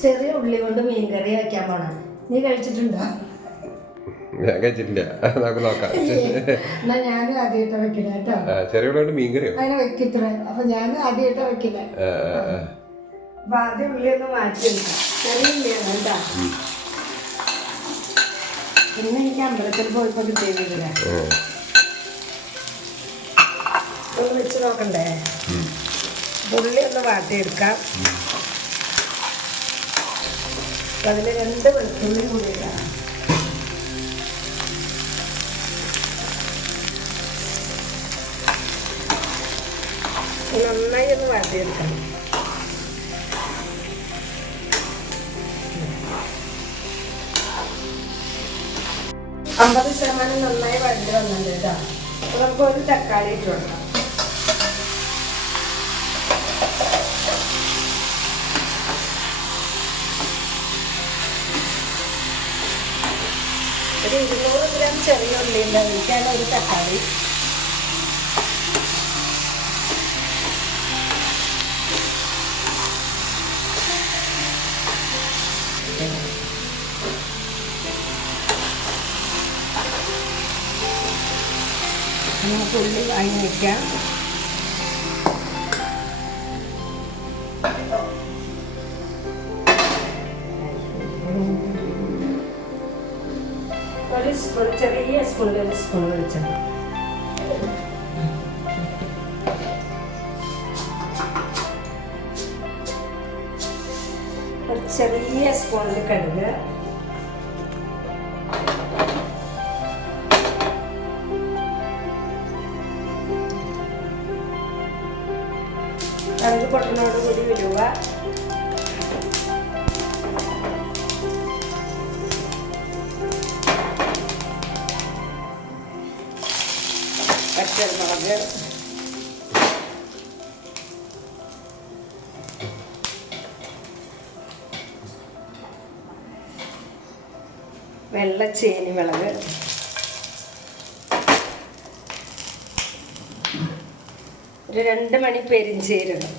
ചെറിയ ഉള്ളി കൊണ്ട് മീൻകറി വയ്ക്കാൻ പോണം. നീ കഴിച്ചിട്ടുണ്ടോ? ഞാൻ കഴിച്ചിട്ടില്ല. നമുക്ക് നോക്കാം. എന്നാ ഞാനും ആദ്യമായിട്ടാ വെക്കണേ കേട്ടോ. ചെറിയ ഉള്ളി കൊണ്ട് മീൻകറിയോ? അങ്ങനെ വെക്കിത്ര. അപ്പൊ ഞാനും ആദ്യമായിട്ടാ ആ. അപ്പൊ ആദ്യം ഉള്ളി ഒന്ന് മാറ്റി ചെറിയ ഉള്ളിയാണ് കേട്ടോ. പിന്നെ എനിക്ക് അമ്പലത്തിൽ പോയപ്പോ കിട്ടിയില്ല ഉം. ഒന്ന് വെച്ച് നോക്കണ്ടേ. ഉള്ളി ഒന്ന് വാട്ടിയെടുക്കാം. അപ്പൊ അതിൽ രണ്ട് വെളുത്തുള്ളി കൂടി ഇടാം. നന്നായി ഒന്ന് വാട്ടിയെടുക്കണം അമ്പത് ശതമാനം നന്നായി വഴണ്ടി വന്നിട്ടുണ്ട് കേട്ടോ. അപ്പൊ നമുക്ക് ഒരു തക്കാളി ഇട്ട് ഒരു ഇരുന്നൂറ് ഗ്രാം ചെറിയ ഉള്ളി ഉണ്ടാവും ഒഴിക്കാണ് ഒരു തക്കാളി. നമുക്ക് ഉള്ളി വാങ്ങി വയ്ക്കാം സ്പൂൺ ചെറിയ സ്പൂണിൽ ഒരു സ്പൂൺ വെളിച്ചെണ്ണ ഒരു ചെറിയ സ്പൂണിൽ കടുക് കടുക് പൊട്ടനോട് കൂടി പച്ചമുളക് വെള്ളച്ചേനി മുളക് ഒരു രണ്ട് മണി പെരിഞ്ചീരകം.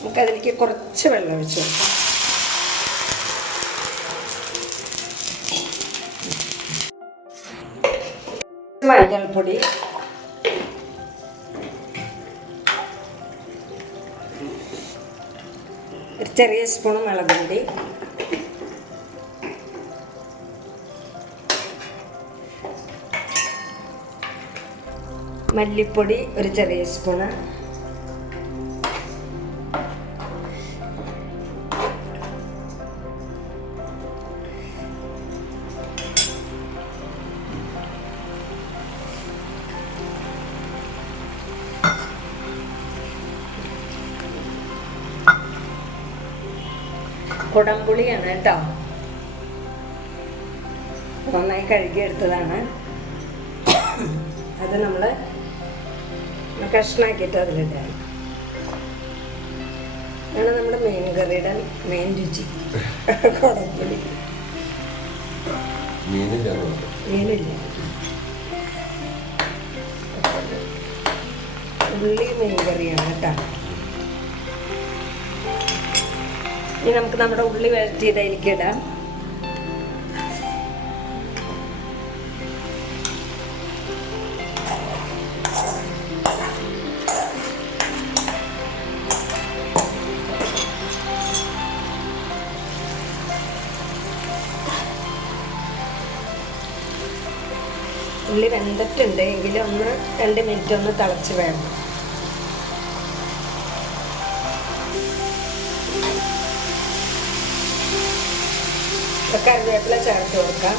നമുക്കതിലേക്ക് കുറച്ച് വെള്ളം ഒഴിച്ചു കൊടുക്കാം. മഞ്ഞൾപ്പൊടി ഒരു ചെറിയ സ്പൂൺ മുളക് പൊടി. മല്ലിപ്പൊടി ഒരു ചെറിയ സ്പൂണ്. കുടംപുളിയാണ് കേട്ടോ. നന്നായി കഴുകിയെടുത്തതാണ്. അത് നമ്മൾ കഷ്ണാക്കിയിട്ട് അതിലിടാം. ആണ് നമ്മുടെ മെയിൻ കറിയുടെ മെയിൻ രുചി. കുടംപുളി. മീനില്ല. ഉള്ളി മീൻ കറിയാണ് കേട്ടോ. ഇനി നമുക്ക് നമ്മുടെ ഉള്ളി വഴറ്റിയതായിരിക്കും ഇടാം. ഉള്ളി വെന്തിട്ടുണ്ട്. എങ്കിലും ഒന്ന് രണ്ട് മിനിറ്റ് ഒന്ന് തിളച്ച് വേണം. കറിവേപ്പില ചേർത്ത് കൊടുക്കാം.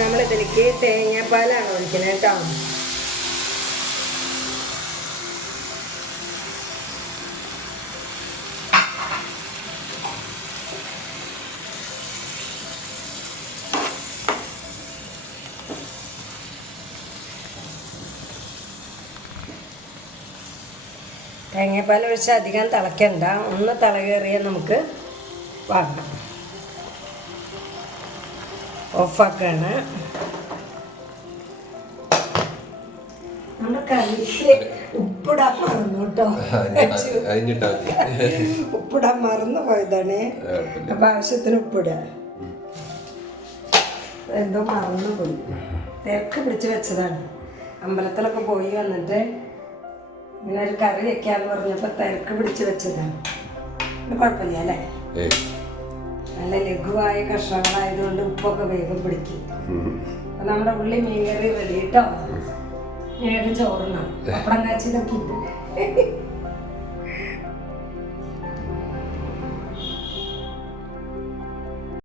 നമ്മളിതിലേക്ക് തേങ്ങാപ്പാലാണ് ഒഴിക്കുന്നത് കേട്ടോ. തേങ്ങാപ്പാൽ ഒഴിച്ച് അധികം തിളയ്ക്കണ്ട ഒന്ന് തിളകേറിയാൽ നമുക്ക് വാങ്ങാം. ഓഫാക്കാണ്. നമ്മുടെ കറിക്ക് ഉപ്പിടാൻ മറന്നു കേട്ടോ. അരിഞ്ഞിട്ടാ മതി. ഉപ്പിടാൻ മറന്നു പോയതാണ്. അപ്പൊ ആവശ്യത്തിന് ഉപ്പിടുക. എന്തോ മറന്നു പോയി. തിരക്ക് പിടിച്ചു വെച്ചതാണ്. അമ്പലത്തിലൊക്കെ പോയി വന്നിട്ട് ഇങ്ങനെ ഒരു കറി വെക്കാന്ന് പറഞ്ഞപ്പോൾ തിരക്ക് പിടിച്ചു വെച്ചതാണ് കുഴപ്പമില്ല അല്ലേ? നല്ല ലഘുവായ കഷ്ണങ്ങളായതുകൊണ്ട് ഉപ്പൊക്കെ വേഗം പിടിക്കും. അപ്പൊ നമ്മുടെ ഉള്ളി മീൻകറി റെഡി കേട്ടോ വേഗം ചോറിനാണ് പപ്പടം കാച്ചിലൊക്കെ ഇട്ട്.